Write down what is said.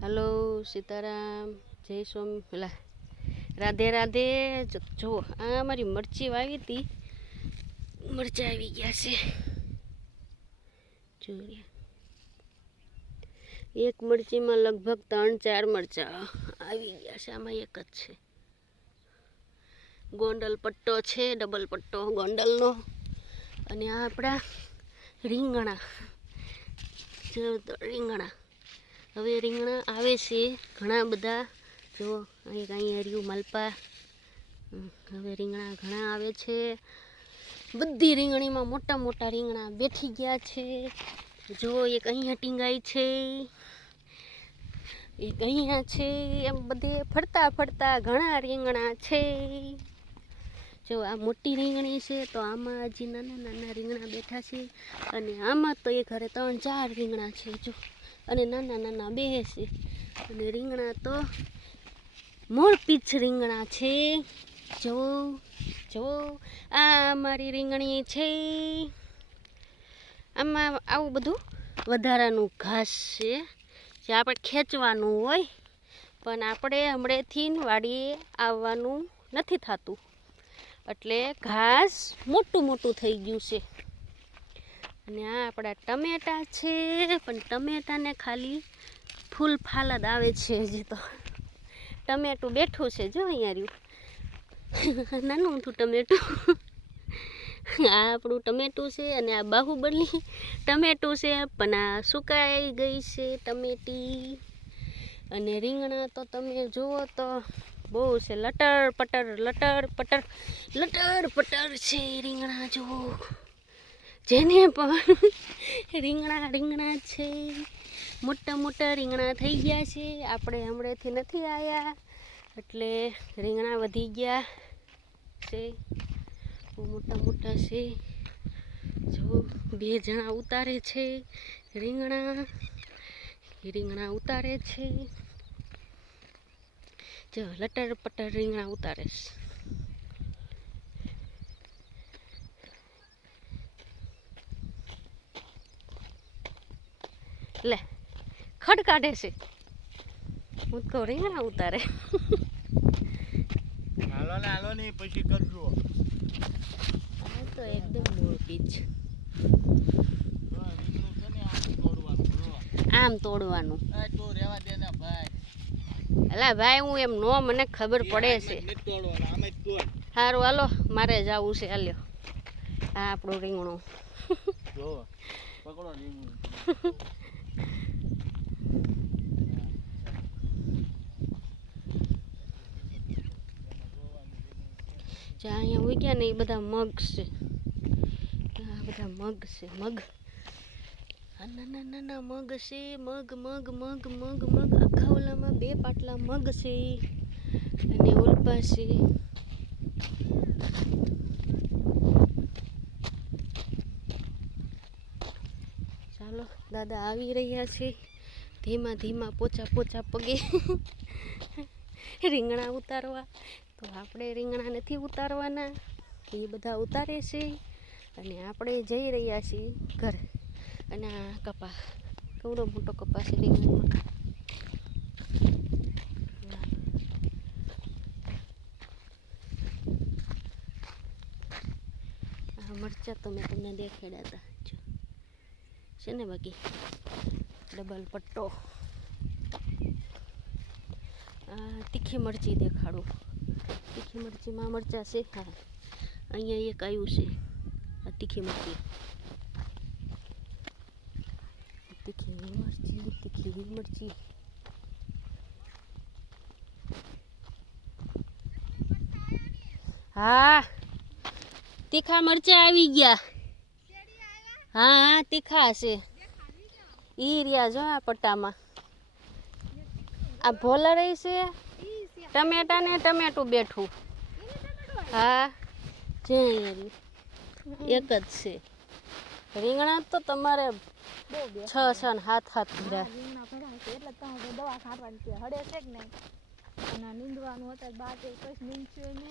Hello Sitaram जय सोम ला राधे राधे। जो आ मारी मरची वावी थी, मरचा आई गया से। जो एक मरची में लगभग 3-4 मरचा आई गया से। आमा एक ज छे। गोंडल पट्टो छे, डबल पट्टो गोंडल नो। अने आ आपड़ा રીંગણા जो રીંગણા હવે રીંગણા આવે છે ઘણા બધા। જો અહીં હર્યું માલપા। હવે રીંગણા ઘણા આવે છે। બધી રીંગણીમાં મોટા મોટા રીંગણા બેઠી ગયા છે। જો એક અહીંયા ટીંગાઈ છે, એક અહીંયા છે, એમ બધે ફરતા ફરતા ઘણા રીંગણા છે। जो आ मोटी રીંગણી છે तो आमा हजी नाना नाना રીંગણા બેઠા છે। અને આમાં તો એક ઘરે 3-4 રીંગણા છે। जो અને નાના નાના બે છે। અને રીંગણા તો મોર પીછ રીંગણા છે। જો જો આ મારી રીંગણી છે। આમાં આવું બધું વધારાનું ઘાસ છે જે આપણે ખેંચવાનું હોય, પણ આપણે હમણાંથી વાડીએ આવવાનું નથી થતું એટલે ઘાસ મોટું મોટું થઈ ગયું છે। અને આ આપણા ટમેટા છે, પણ ટમેટાને ખાલી ફૂલ ફાલ જ આવે છે। હજી તો ટમેટું બેઠું છે। જો અહીંયા રહ્યું નાનું મોટું ટમેટું। આ આપણું ટમેટું છે અને આ બાહુબલી ટમેટું છે, પણ આ સુકાઈ ગઈ છે ટમેટી। અને રીંગણા તો તમે જુઓ તો બહુ છે, લટર પટર લટર પટર લટર પટર છે રીંગણા। જુઓ જેને પણ રીંગણા રીંગણા છે। મોટા મોટા રીંગણા થઈ ગયા છે। આપણે હમણાંથી નથી આવ્યા એટલે રીંગણા વધી ગયા છે, બહુ મોટા મોટા છે। જો 2 જણા ઉતારે છે રીંગણા, રીંગણા ઉતારે છે। जो लटर पटर રીંગણા उतारे ले खड़ काढ़े से मुझको રીંગણા उतारे। हालो नहीं पछी करजो। आ तो एकदम मोर पीछ आम तोड़वानुं। आ तो रेवा देना भाई। अला भाई हूँ एम नो मने खबर पड़े से। हारू हालो मारे जावुं छे। हाल्यो आ आपणो રીંગણો जो पकड़ो રીંગણું। જ્યાં અહીંયા ઉગ્યા ને એ બધા મગ છે। આ બધા મગ છે, મગ નાના નાના મગ છે। મગ મગ મગ મગ મગ આખા ઓલામાં 2 પાટલા મગ છે અને ઓલપા છે। ચાલો દાદા આવી રહ્યા છે ધીમા ધીમા પોચા પોચા પગે રીંગણા ઉતારવા। તો આપણે રીંગણા નથી ઉતારવાના, એ બધા ઉતારે છે અને આપણે જઈ રહ્યા છીએ ઘરે। અને આ કપા કેવડો મોટો કપા છે રીંગણામાં। આ મરચાં તો મેં તમને દેખાડ્યા હતા છે ને। બાકી ડબલ પટ્ટો આ તીખી મરચી દેખાડું। તીખી મરચીમાં મરચાં છે। હા અહીંયા એક આવ્યું છે આ તીખી મરચી। तीखी मिर्ची तीखी मिर्ची हाँ तीखा मरचा आवी गया। हाँ हाँ तीखा से ई रिया जो आ पट्टा में आ भोला रही से टमेटा ने टमेटू बैठू। हाँ जे एक ज छे। રીંગણા તો તમારે 6 ને 7 ભર્યા। રીંગણા ભર્યા છે એટલે તમે દવા છાંટવાની છે, હડે છે કે નહીં, અને નીંદવાનું હતા 12 કઈ નીંદશું એને।